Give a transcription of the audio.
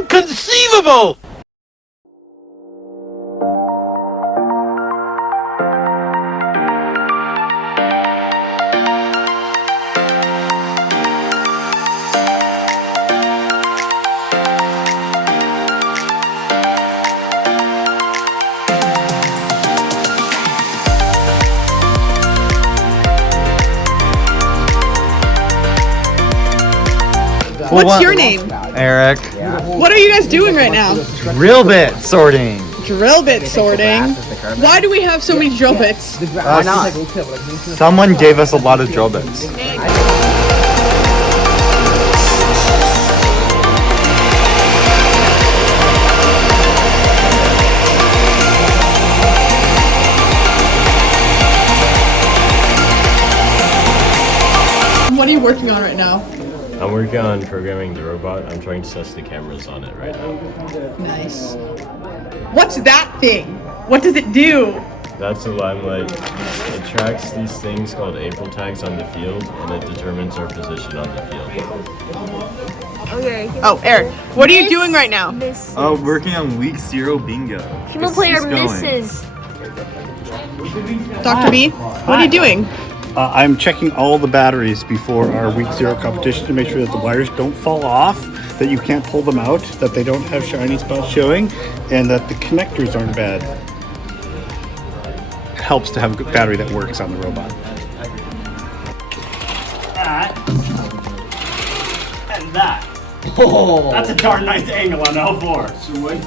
Inconceivable! What's your name? Eric. What are you guys doing right now? Drill bit sorting. Drill bit sorting. Why do we have so many drill bits? Someone gave us a lot of drill bits. What are you working on right now? I'm working on programming the robot. I'm trying to test the cameras on it right now. Nice. What's that thing? What does it do? That's the limelight. It tracks these things called April tags on the field, and it determines our position on the field. Okay. Oh, Eric, what are you doing right now? Miss. Working on week 0 bingo. Team player misses. Dr. B, what are you doing? I'm checking all the batteries before our week 0 competition to make sure that the wires don't fall off, that you can't pull them out, that they don't have shiny spots showing, and that the connectors aren't bad. It helps to have a good battery that works on the robot. That and that. Oh, that's a darn nice angle on L4. So wait.